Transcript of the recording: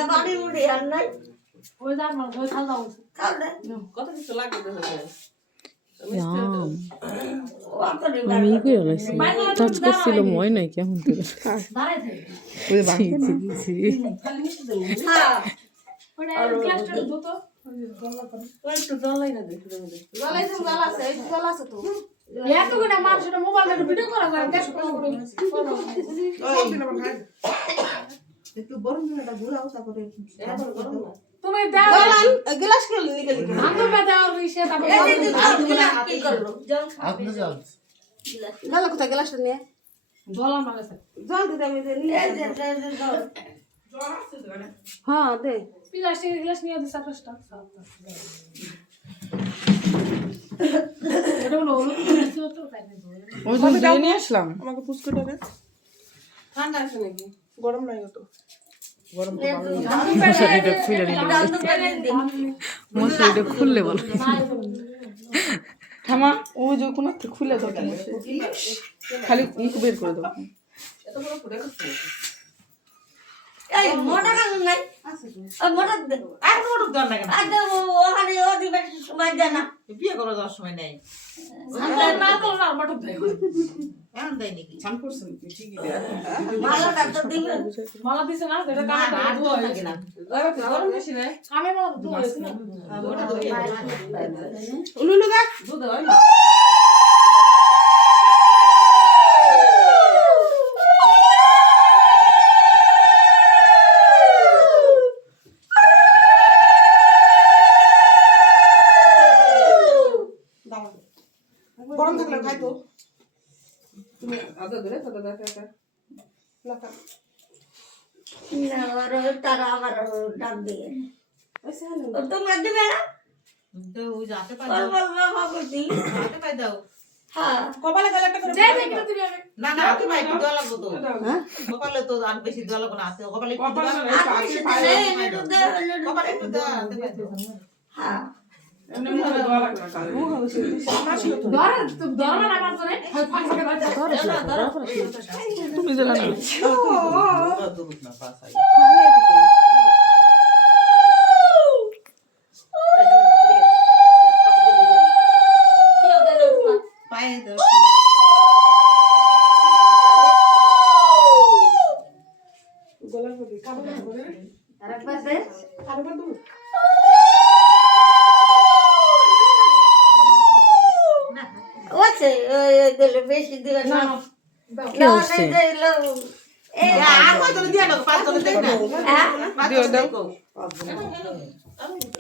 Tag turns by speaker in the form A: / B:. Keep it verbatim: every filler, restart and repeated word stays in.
A: বাড়ি মুড়ি আর নাই
B: ওই দাম না ওই খাল দাও
A: খাবে
C: কত কিছু লাগবে দেখো
D: আমি ই করে লাইছি টাচ করছিল মই নাই কেমন করে
B: দাঁড়ায় থাকে
D: ওই বাকি ছি
B: খালি মিষ্টি দেবো
A: হ্যাঁ
B: ওটা গ্লাসটা দো তো
C: ওই একটু জ্বালাই না দেখো
A: জ্বালাইছে জ্বালা আছে এই জ্বালা আছে তো
B: এত করে মানুষটা মোবাইলে ভিডিও করা যায় দেখো
A: একটু গরম জলটা গুলাও তারপরে
B: তুমি দাও
A: জ্বালান গ্লাস কে নিয়ে গেলি
B: আন্দো বেদা আর ইসে তারপর
A: এই যে গ্লাস কি করব জল
E: আপনি যান
A: গেল কোথায় গ্লাসটা নিয়ে
B: জলা মাগছে
A: জল দিতে আমি নিয়ে এই যে জল হ্যাঁ দে
B: প্লাস্টিকের গ্লাস নিয়ে দিছ আটটা এটা হলো ছিল তো তাই না
D: ওই তো দিয়ে নিয়ে আসলাম
C: আমাকে পুষ্কটা দে ঠান্ডা আছে নাকি গরম নাই তো
D: গরম তো ভালো মশারিটা খুলে নিলাম মশারিটা খুললে বল
C: থামা ওই যে কোন একটা খুলে দাও খালি ই বের করে দাও এত বড় করে করতে
A: এই মোটা কাজ নাই ওই মোটা দে
F: আর মোটর দর লাগে না
A: আর দে ওখানে ও দিবে সময় দে না
F: বিয়ে করার যাওয়ার সময় নেই
B: না তো না মটক দেয়
F: এখন দেয় নাকি
C: ছান করছেন ঠিকই দে
A: ভালোটা তো দিবে
B: মালা দিছে না এটা
F: না
B: কামে
F: আর
B: তো
F: দর লাগে না
C: গরম বেশি নাই
B: কামে মালা তো হইছে না
F: ওটা তো
C: উলুলু দেখ
F: দুধ হয় না
C: গরম থাকলে খাই তো তুমি আদা ধরে আদা দেখা দেখা লাকা
A: না আর তারা আমার ডাক দিয়ে ও তো মত দিবে না
F: তো ওই যাতে পাই
A: বল
F: দাও
A: বল বাবা বলতি
F: যাতে পাই দাও
A: হ্যাঁ
C: কপালে গেলে একটা করে
B: যাই যাই কিন্তু তুমি আমি
F: না না কি ভাই দেওয়া লাগবে তো
A: হ্যাঁ
F: কপালে তো আর বেশি দেওয়া লাগবে না আছে কপালে একটু
C: কপালে
F: দেওয়া
A: আর কিছু দে একটু দে
F: কপালে একটু দেওয়া দিতে পাই দাও
A: হ্যাঁ
C: এমনি ভাবে দেওয়া লাগবে না কালে ও হবে আমরা ছিল তো
B: ধর ধর না পারছ না ফাঁক ফাঁকে বাজা
D: তুমি জ্বালা না
E: দূরত না পাস আই
F: পায়ে দাও
C: গলার মধ্যে কালো করে
A: আরেকবার দে
C: আরেকবার দাও
A: ওছে ওই দিলে বেশি দিবে না
D: কি হচ্ছে
A: না দিলো এই
F: আর কত দিয়া দাও পাঁচ জন দেই না
A: হ্যাঁ
F: পাঁচ জন দেই